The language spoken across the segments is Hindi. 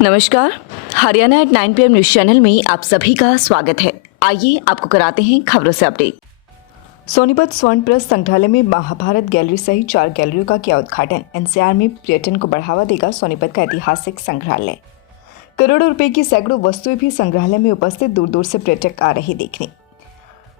नमस्कार, Haryana at 9 PM news channel में आप सभी का स्वागत है। आइए आपको कराते हैं खबरों से अपडेट। सोनीपत स्वर्ण प्रेस संग्रहालय में महाभारत गैलरी सहित 4 गैलरियों का किया उद्घाटन। एनसीआर में पर्यटन को बढ़ावा देगा सोनीपत का ऐतिहासिक संग्रहालय। करोड़ों रुपए की सैकड़ों वस्तुएं भी संग्रहालय में उपस्थित, दूर दूर से पर्यटक आ रहे देखने।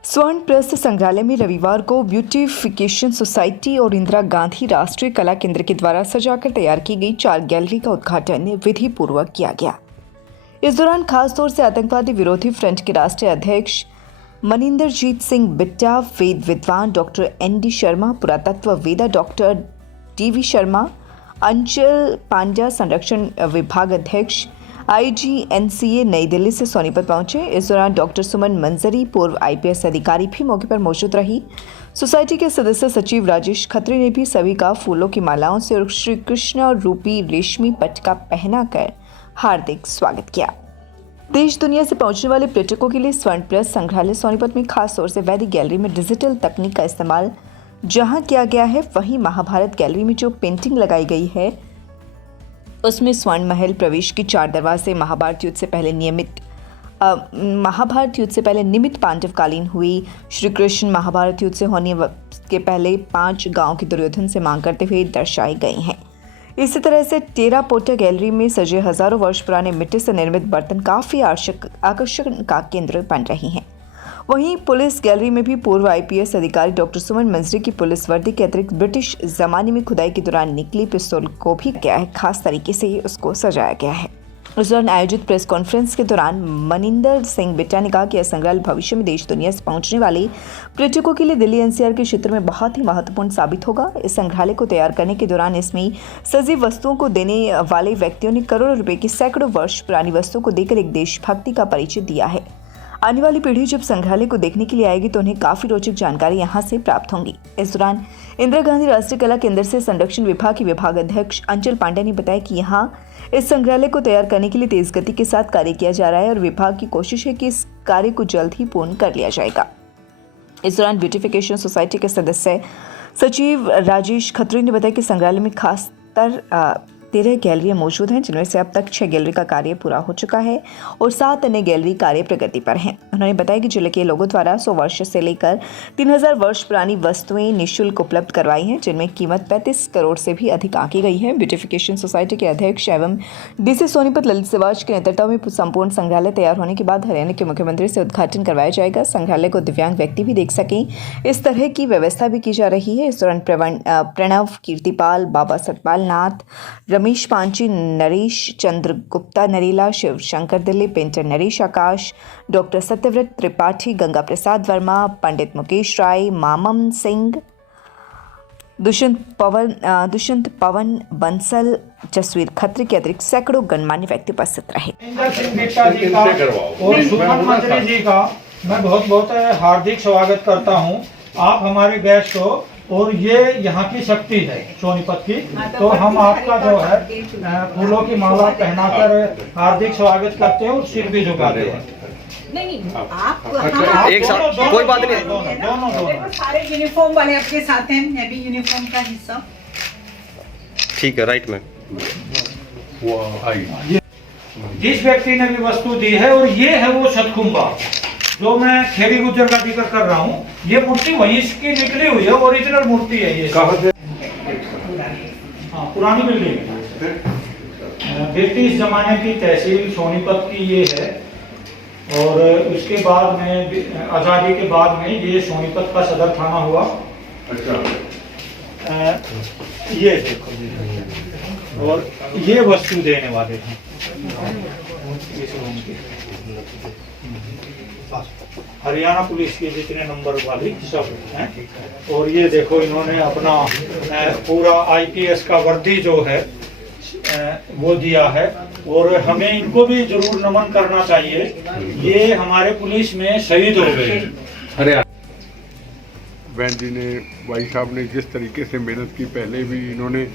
स्वर्ण प्रेस संग्रहालय में रविवार को ब्यूटिफिकेशन सोसाइटी और इंदिरा गांधी राष्ट्रीय कला केंद्र के द्वारा सजाकर तैयार की गई 4 गैलरी का उद्घाटन विधि पूर्वक किया गया। इस दौरान खासतौर से आतंकवादी विरोधी फ्रंट के राष्ट्रीय अध्यक्ष मनिंदरजीत सिंह बिट्टा, वेद विद्वान डॉक्टर ND शर्मा, पुरातत्ववेदा डॉक्टर DV शर्मा, अंचल पांड्या, संरक्षण विभाग अध्यक्ष IGNCA नई दिल्ली से सोनीपत पहुंचे। इस दौरान डॉक्टर सुमन मंजरी, पूर्व IPS अधिकारी भी मौके पर मौजूद रही। सोसाइटी के सदस्य सचिव राजेश खत्री ने भी सभी का फूलों की मालाओं से और श्री कृष्ण रूपी रेशमी पटका पहनाकर हार्दिक स्वागत किया। देश दुनिया से पहुंचने वाले पर्यटकों के लिए स्वर्ण प्रेस संग्रहालय सोनीपत में खास तौर से वैदिक गैलरी में डिजिटल तकनीक का इस्तेमाल जहां किया गया है, वहीं महाभारत गैलरी में जो पेंटिंग लगाई गई है उसमें स्वर्ण महल प्रवेश की 4 दरवाजे, महाभारत युद्ध से पहले निमित्त पांडवकालीन हुई, श्री कृष्ण महाभारत युद्ध से होने के पहले 5 गांव की दुर्योधन से मांग करते हुए दर्शाई गई हैं। इसी तरह से टेराकोटा गैलरी में सजे हजारों वर्ष पुराने मिट्टी से निर्मित बर्तन काफी आकर्षण का केंद्र बन रही हैं। वहीं पुलिस गैलरी में भी पूर्व IPS अधिकारी डॉक्टर सुमन मंजरी की पुलिस वर्दी के अतिरिक्त ब्रिटिश जमाने में खुदाई के दौरान निकली पिस्तौल को भी क्या है खास तरीके से उसको सजाया गया है। उस दौरान आयोजित प्रेस कॉन्फ्रेंस के दौरान मनिंदर सिंह बिट्टा ने कहा कि यह संग्रहालय भविष्य में देश दुनिया से पहुंचने वाले पर्यटकों के लिए दिल्ली NCR के क्षेत्र में बहुत ही महत्वपूर्ण साबित होगा। इस संग्रहालय को तैयार करने के दौरान इसमें सजीव वस्तुओं को देने वाले व्यक्तियों ने करोड़ों रुपए की सैकड़ों वर्ष पुरानी वस्तुओं को देकर एक देशभक्ति का परिचय दिया है। आने वाली पीढ़ी जब संग्रहालय को देखने के लिए आएगी तो उन्हें काफी रोचक जानकारी यहां से प्राप्त होंगी। इस दौरान इंदिरा गांधी राष्ट्रीय कला केंद्र से संरक्षण विभाग के विभाग अध्यक्ष अंचल पांड्या ने बताया कि यहां इस संग्रहालय को तैयार करने के लिए तेज गति के साथ कार्य किया जा रहा है और विभाग की कोशिश है कि इस कार्य को जल्द ही पूर्ण कर लिया जाएगा। इस दौरान ब्यूटिफिकेशन सोसाइटी के सदस्य सचिव राजेश खत्री ने बताया कि संग्रहालय में खासतर 13 गैलरियां मौजूद हैं, जिनमें से अब तक 6 गैलरी का कार्य पूरा हो चुका है और 7 अन्य गैलरी कार्य प्रगति पर हैं। उन्होंने बताया कि जिले के लोगों द्वारा 100 वर्ष से लेकर 3000 वर्ष पुरानी वस्तुएं निःशुल्क उपलब्ध करवाई हैं, जिनमें कीमत 35 करोड़ से भी अधिक आंकी गई है। ब्यूटिफिकेशन सोसाइटी के अध्यक्ष एवं DC सोनीपत ललित सिवाज के नेतृत्व में संपूर्ण संग्रहालय तैयार होने के बाद हरियाणा के मुख्यमंत्री से उद्घाटन करवाया जाएगा। संग्रहालय को दिव्यांग व्यक्ति भी देख सकें, इस तरह की व्यवस्था भी की जा रही है। इस दौरान प्रणव, कीर्तिपाल, बाबा सतपाल नाथ, रमेश पांची, नरेश चंद्र गुप्ता नरेला, शिव शंकर दिल्ली, पेंटर नरेश आकाश, डॉक्टर सत्यव्रत त्रिपाठी, गंगा प्रसाद वर्मा, पंडित मुकेश राय, मामम सिंह, दुष्यंत पवन बंसल, जसवीर खत्री के अतिरिक्त सैकड़ों गणमान्य व्यक्ति उपस्थित रहे। और सुमन मंत्री जी का मैं बहुत बहुत हार्दिक स्वागत करता हूं। आप हमारे गेस्ट हो और ये यहाँ की शक्ति है सोनीपत की, तो हम आपका जो है फूलों की माला पहनाकर हार्दिक स्वागत करते हैं और सिर भी झुकाते हैं। नहीं आप एक साथ कोई बात नहीं, दोनों सारे यूनिफॉर्म वाले आपके साथ हैं, मैं भी यूनिफॉर्म का हिस्सा। ठीक है, राइट में जिस व्यक्ति ने भी वस्तु दी है, और ये है वो शतकुंभा जो मैं खेड़ी गुजर का जिक्र कर रहा हूँ। ये मूर्ति वहीं की निकली हुई है, ओरिजिनल मूर्ति है ये। हाँ, पुरानी बिल्डिंग है, ब्रिटिश जमाने की तहसील सोनीपत की ये है। और उसके बाद में आज़ादी के बाद में ये सोनीपत का सदर थाना हुआ। ये देखो, और ये वस्तु देने वाले हैं हरियाणा पुलिस के जितने नंबर वाली सब हैं। और ये देखो, इन्होंने अपना पूरा IPS का वर्दी जो है वो दिया है, और हमें इनको भी जरूर नमन करना चाहिए। ये हमारे पुलिस में शहीद हो गए। बहन जी ने, भाई साहब ने जिस तरीके से मेहनत की, पहले भी इन्होंने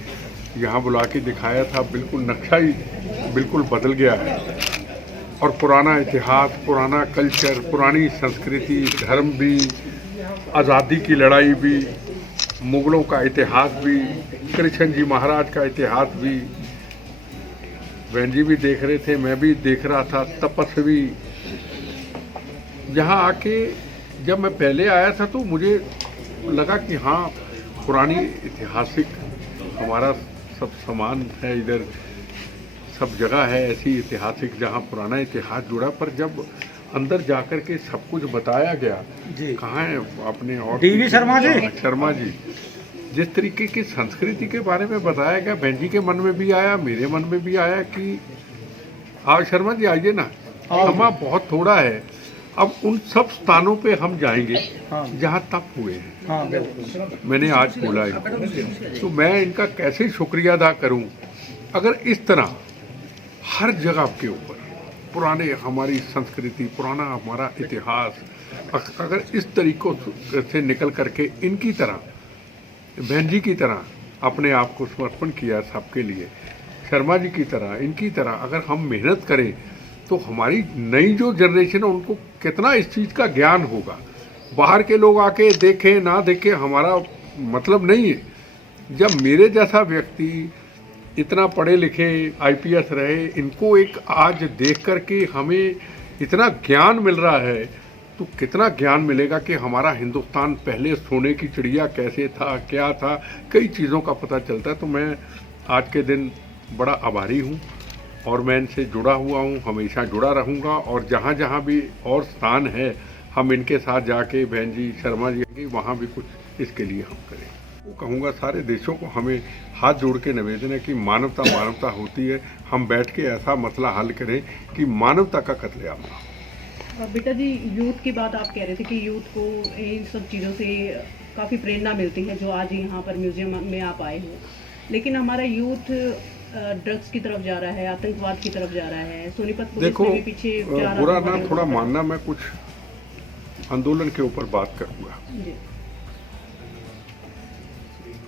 यहाँ बुला के दिखाया था, बिल्कुल नक्शा ही बिल्कुल बदल गया है। और पुराना इतिहास, पुराना कल्चर, पुरानी संस्कृति, धर्म भी, आज़ादी की लड़ाई भी, मुग़लों का इतिहास भी, कृष्ण जी महाराज का इतिहास भी, बहन जी भी देख रहे थे, मैं भी देख रहा था। तपस्वी यहाँ आके जब मैं पहले आया था तो मुझे लगा कि हाँ, पुरानी ऐतिहासिक हमारा सब सामान है, इधर सब जगह है ऐसी ऐतिहासिक जहाँ पुराना इतिहास जुड़ा। पर जब अंदर जाकर के सब कुछ बताया गया, जी कहाँ है आपने और डीवी शर्मा जी? शर्मा जी, जिस तरीके की संस्कृति के बारे में बताया गया, बहन जी के मन में भी आया, मेरे मन में भी आया कि हाँ शर्मा जी आइए ना, समा बहुत थोड़ा है। अब उन सब स्थानों पे हम जाएंगे हाँ। जहाँ तप हुए हैं। हाँ बिल्कुल। मैंने आज बोला है तो मैं इनका कैसे शुक्रिया अदा करूं अगर इस तरह हर जगह के ऊपर पुराने हमारी संस्कृति, पुराना हमारा इतिहास अगर इस तरीकों से निकल करके इनकी तरह, बहन जी की तरह अपने आप को समर्पण किया सबके लिए, शर्मा जी की तरह, इनकी तरह अगर हम मेहनत करें तो हमारी नई जो जनरेशन है उनको कितना इस चीज़ का ज्ञान होगा। बाहर के लोग आके देखें ना देखें हमारा मतलब नहीं है। जब मेरे जैसा व्यक्ति इतना पढ़े लिखे आईपीएस रहे, इनको एक आज देख कर के हमें इतना ज्ञान मिल रहा है तो कितना ज्ञान मिलेगा कि हमारा हिंदुस्तान पहले सोने की चिड़िया कैसे था, क्या था, कई चीज़ों का पता चलता है। तो मैं आज के दिन बड़ा आभारी हूँ और मैं इनसे जुड़ा हुआ हूँ, हमेशा जुड़ा रहूँगा। और जहाँ जहाँ भी और स्थान है हम इनके साथ जाके, बहन जी शर्मा जी, वहाँ भी कुछ इसके लिए हम करें। वो कहूँगा सारे देशों को हमें हाथ जोड़ के निवेदन है कि मानवता मानवता होती है, हम बैठ के ऐसा मसला हल करें कि मानवता का कत्लेआम ना हो। बेटा जी, यूथ की बात आप कह रहे थे कि यूथ को इन सब चीज़ों से काफ़ी प्रेरणा मिलती है जो आज यहाँ पर म्यूजियम में आप आए हो, लेकिन हमारा यूथ ड्रग्स की तरफ जा रहा है, आतंकवाद की तरफ जा रहा है। सोनीपत पुलिस देखो, में भी पीछे जा रहा बुरा है। ना थोड़ा मानना, मैं कुछ आंदोलन के ऊपर बात करूँगा, जी।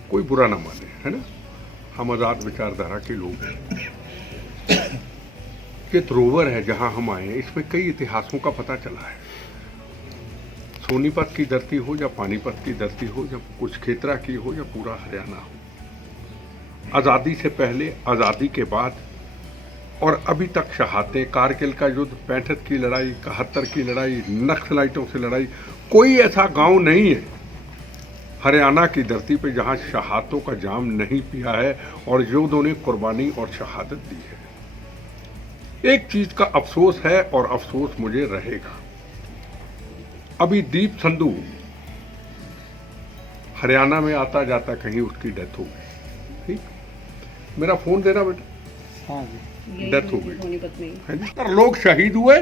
कोई बुरा ना माने, है ना। हम आज़ाद विचारधारा के लोग हैं। ये धरोहर है जहां हम आए हैं, इसमें कई इतिहासों का पता चला है। सोनीपत की धरती हो या पानीपत की धरती हो या कुछ खेतरा की हो या पूरा हरियाणा हो, आज़ादी से पहले, आज़ादी के बाद और अभी तक शहादतें, कारगिल का युद्ध, 65 की लड़ाई, 71 की लड़ाई, नक्सलाइटों से लड़ाई, कोई ऐसा गांव नहीं है हरियाणा की धरती पे जहां शहादतों का जाम नहीं पिया है और योधों ने कुर्बानी और शहादत दी है। एक चीज का अफसोस है और अफसोस मुझे रहेगा, अभी दीप संधू हरियाणा में आता जाता कहीं उसकी डेथ हो गई। ठीक, मेरा फोन देना बेटा। हाँ जी, यही डेथ हो गई सोनीपत में है जी। पर लोग शहीद हुए,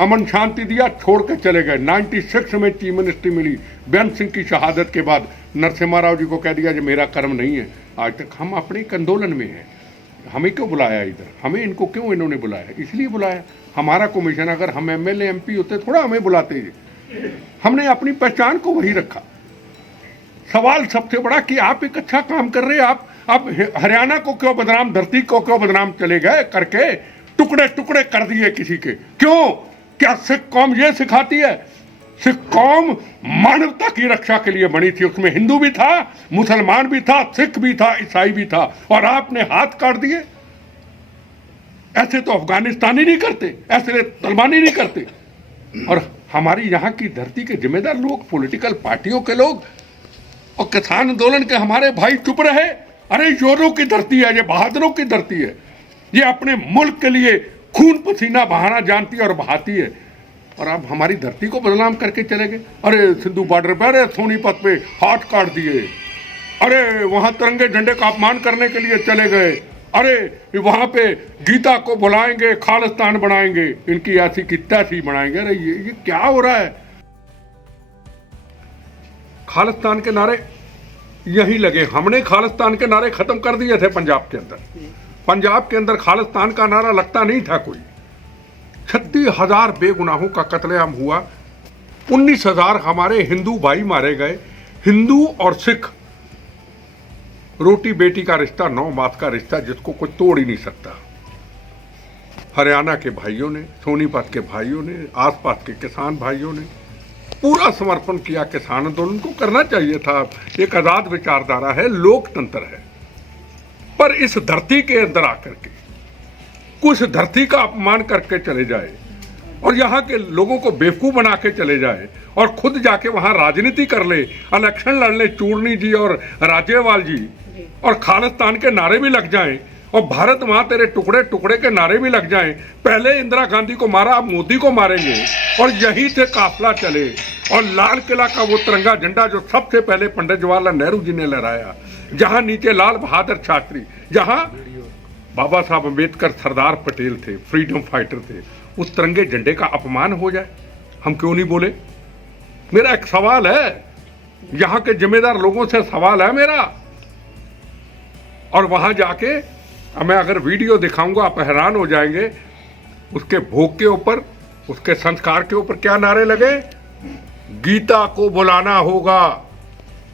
अमन शांति दिया, छोड़ के चले गए। 96 में चीफ मिनिस्ट्री मिली बेअंत सिंह की शहादत के बाद। नरसिम्हा राव जी को कह दिया कि मेरा कर्म नहीं है। आज तक हम अपने एक आंदोलन में हैं। हमें क्यों बुलाया इधर, हमें इनको क्यों इन्होंने बुलाया, इसलिए बुलाया। हमारा कमीशन, अगर हम एमएलए एमपी होते थोड़ा हमें बुलाते हैं। हमने अपनी पहचान को वही रखा। सवाल सबसे बड़ा कि आप एक अच्छा काम कर रहे हैं, आप हरियाणा को क्यों बदनाम, धरती को क्यों बदनाम चले गए करके, टुकड़े टुकड़े कर दिए किसी के। क्यों? क्या सिख कौम ये सिखाती है? सिख कौम मानवता की रक्षा के लिए बनी थी, उसमें हिंदू भी था, मुसलमान भी था, सिख भी था, ईसाई भी था, और आपने हाथ काट दिए। ऐसे तो अफगानिस्तानी नहीं करते, ऐसे तलिबानी नहीं करते। और हमारी यहाँ की धरती के जिम्मेदार लोग, पॉलिटिकल पार्टियों के लोग और किसान आंदोलन के हमारे भाई चुप रहे। अरे योरों की धरती है, ये बहादुरों की धरती है, ये अपने मुल्क के लिए खून पसीना बहाना जानती है और बहाती है। और अब हमारी धरती को बदनाम करके चले गए। अरे सिंधु बॉर्डर पे, अरे सोनीपत पे हाथ काट दिए, अरे वहां तिरंगे झंडे का अपमान करने के लिए चले गए, अरे वहां पे गीता को बुलाएंगे, खालिस्तान बनाएंगे, इनकी ऐसी की तैसी बनाएंगे। अरे ये क्या हो रहा है? खालिस्तान के नारे यही लगे। हमने खालिस्तान के नारे खत्म कर दिए थे पंजाब के अंदर। पंजाब के अंदर खालिस्तान का नारा लगता नहीं था कोई। 36,000 बेगुनाहों का कत्लेआम हुआ, 19,000 हमारे हिंदू भाई मारे गए। हिंदू और सिख रोटी बेटी का रिश्ता, 9 मास का रिश्ता, जिसको कोई तोड़ ही नहीं सकता। हरियाणा के भाइयों ने, सोनीपत के भाइयों ने, आसपास के किसान भाइयों ने पूरा समर्पण किया। किसान आंदोलन को करना चाहिए था, एक आजाद विचारधारा है, लोकतंत्र है। पर इस धरती के अंदर आकर के उस धरती का अपमान करके चले जाए और यहाँ के लोगों को बेवकूफ़ बना के चले जाए और खुद जाके वहाँ राजनीति कर ले, इलेक्शन लड़ ले, चूर्णी जी और राजेवाल जी, और खालिस्तान के नारे भी लग जाएं और भारत माँ तेरे टुकड़े टुकड़े के नारे भी लग जाएं। पहले इंदिरा गांधी को मारा, अब मोदी को मारेंगे और यहीं से काफिला चले। और लाल किला का वो तिरंगा झंडा जो सबसे पहले पंडित जवाहरलाल नेहरू जी ने लहराया, जहां नीचे लाल बहादुर शास्त्री, जहां बाबा साहब अम्बेडकर, सरदार पटेल थे, फ्रीडम फाइटर थे, उस तिरंगे झंडे का अपमान हो जाए, हम क्यों नहीं बोले? मेरा एक सवाल है, यहाँ के जिम्मेदार लोगों से सवाल है मेरा। और वहां जाके मैं अगर वीडियो दिखाऊंगा आप हैरान हो जाएंगे। उसके भोग के ऊपर, उसके संस्कार के ऊपर क्या नारे लगे? गीता को बुलाना होगा,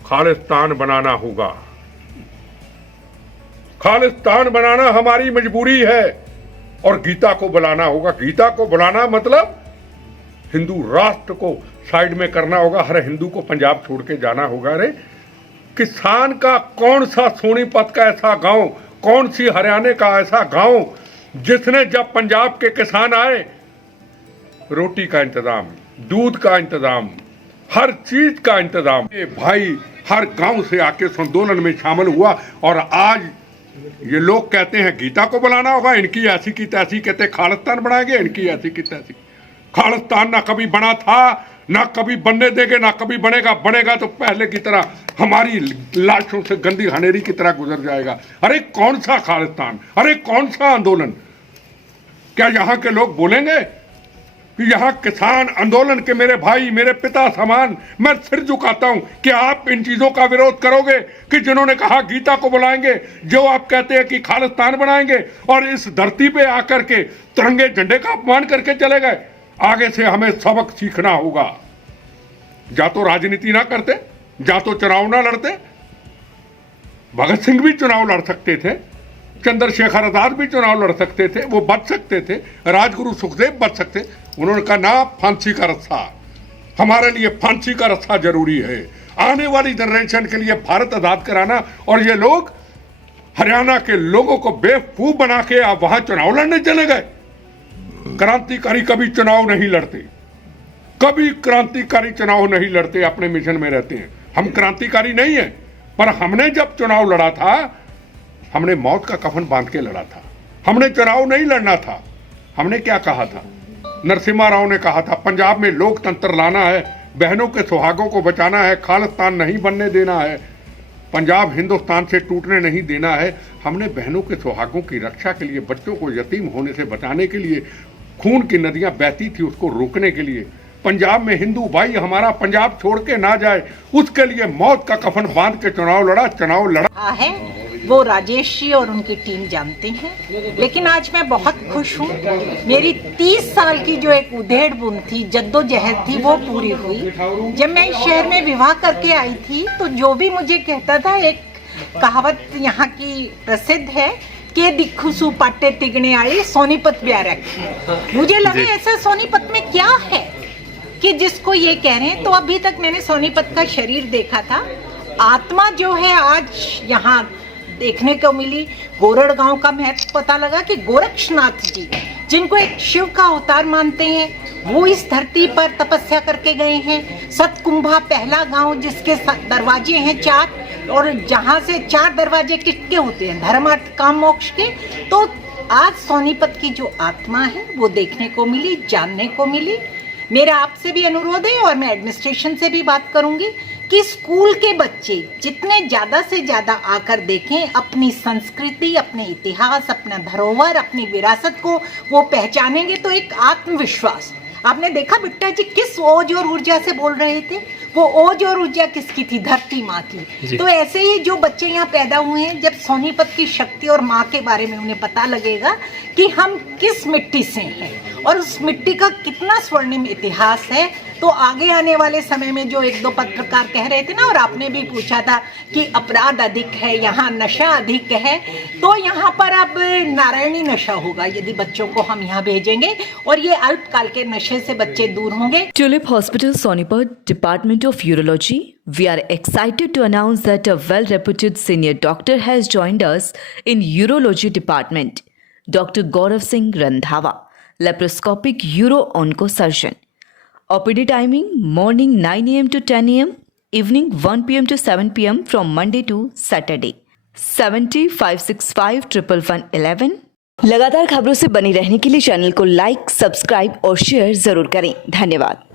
खालिस्तान बनाना होगा। खालिस्तान बनाना हमारी मजबूरी है और गीता को बुलाना होगा। गीता को बुलाना मतलब हिंदू राष्ट्र को साइड में करना होगा, हर हिंदू को पंजाब छोड़ के जाना होगा। अरे किसान का कौन सा सोनीपत का ऐसा गांव, कौन सी हरियाणा का ऐसा गांव जिसने जब पंजाब के किसान आए, रोटी का इंतजाम, दूध का इंतजाम, हर चीज का इंतजाम, ये भाई हर गांव से आके इस आंदोलन में शामिल हुआ। और आज ये लोग कहते हैं गीता को बुलाना होगा, इनकी ऐसी की तैसी, कहते खालिस्तान बनाएंगे, इनकी ऐसी की तैसी। खालिस्तान ना कभी बना था, ना कभी बनने देंगे, ना कभी बनेगा। बनेगा तो पहले की तरह हमारी लाशों से गंदी हनेरी की तरह गुजर जाएगा। अरे कौन सा खालिस्तान, अरे कौन सा आंदोलन? क्या यहाँ के लोग बोलेंगे कि यहाँ किसान आंदोलन के मेरे भाई, मेरे पिता समान, मैं सिर झुकाता हूं कि आप इन चीजों का विरोध करोगे कि जिन्होंने कहा गीता को बुलाएंगे, जो आप कहते हैं कि खालिस्तान बनाएंगे, और इस धरती पे आकर के तिरंगे झंडे का अपमान करके चले गए। आगे से हमें सबक सीखना होगा। या तो राजनीति ना करते, या तो चुनाव ना लड़ते। भगत सिंह भी चुनाव लड़ सकते थे, चंद्रशेखर आजाद भी चुनाव लड़ सकते थे, वो बच सकते थे, राजगुरु सुखदेव बच सकते। उन्होंने कहा ना, फांसी का रस्सा, हमारे लिए फांसी का रस्सा जरूरी है, आने वाली जनरेशन के लिए भारत आजाद कराना। और ये लोग हरियाणा के लोगों को बेवकूफ बना के आप वहां चुनाव लड़ने चले गए। क्रांतिकारी कभी चुनाव नहीं लड़ते, कभी क्रांतिकारी चुनाव नहीं लड़ते, अपने मिशन में रहते हैं। हम क्रांतिकारी नहीं है, पर हमने जब चुनाव लड़ा था, हमने मौत का कफन बांध के लड़ा था। हमने चुनाव नहीं लड़ना था। हमने क्या कहा था? नरसिम्हा राव ने कहा था पंजाब में लोकतंत्र लाना है, बहनों के सुहागों को बचाना है, खालिस्तान नहीं बनने देना है, पंजाब हिंदुस्तान से टूटने नहीं देना है। हमने बहनों के सुहागों की रक्षा के लिए, बच्चों को यतीम होने से बचाने के लिए, खून की नदियां बहती थी उसको रोकने के लिए, पंजाब में हिंदू भाई हमारा पंजाब छोड़ के ना जाए, उसके लिए मौत का कफन बांध के चुनाव लड़ा है वो राजेश जी और उनकी टीम जानते हैं। लेकिन आज मैं बहुत खुश हूँ, मेरी 30 साल की जो एक उधेड़ बुन थी, जद्दोजहद थी, वो पूरी हुई। जब मैं इस शहर में विवाह करके आई थी तो जो भी मुझे कहता था, एक कहावत यहाँ की प्रसिद्ध है कि दिखू सु पाटे तिगने आई सोनीपत ब्याह रखी। मुझे लगा ऐसा सोनीपत में क्या है कि जिसको ये कह रहे हैं। तो अभी तक मैंने सोनीपत का शरीर देखा था, आत्मा जो है आज यहाँ देखने को मिली। गोरड़ गांव का महत्व पता लगा कि गोरक्षनाथ जी, जिनको एक शिव का अवतार मानते हैं, वो इस धरती पर तपस्या करके गए हैं। सतकुंभा पहला गांव जिसके दरवाजे हैं 4, और जहां से 4 दरवाजे किसके होते हैं? धर्म अर्थ काम मोक्ष के। तो आज सोनीपत की जो आत्मा है वो देखने को मिली, जानने को मिली। मेरा आपसे भी अनुरोध है और मैं एडमिनिस्ट्रेशन से भी बात करूंगी कि स्कूल के बच्चे जितने ज़्यादा से ज़्यादा आकर देखें, अपनी संस्कृति, अपने इतिहास, अपना धरोहर, अपनी विरासत को वो पहचानेंगे तो एक आत्मविश्वास। आपने देखा बिट्टा जी किस ओज और ऊर्जा से बोल रहे थे, वो ओज और ऊर्जा किसकी थी? धरती माँ की। तो ऐसे ही जो बच्चे यहाँ पैदा हुए हैं, जब सोनीपत की शक्ति और माँ के बारे में उन्हें पता लगेगा कि हम किस मिट्टी से हैं और उस मिट्टी का कितना स्वर्णिम इतिहास है, तो आगे आने वाले समय में जो 1-2 पत्रकार कह रहे थे ना, और आपने भी पूछा था कि अपराध अधिक है, यहाँ नशा अधिक है, तो यहाँ पर अब नारायणी नशा होगा यदि बच्चों को हम यहाँ भेजेंगे, और ये अल्पकाल के नशे से बच्चे दूर होंगे। Tulip Hospital, Sonipat, Department of Urology. We are excited to announce that a well-reputed senior doctor has joined us in Urology Department. Doctor Gaurav Singh Randhawa, laparoscopic euro onco surgeon. OPD timing morning 9 AM to 10 AM, evening 1 PM to 7 PM from Monday to Saturday। 7056511111। लगातार खबरों से बनी रहने के लिए चैनल को लाइक, सब्सक्राइब और शेयर जरूर करें। धन्यवाद।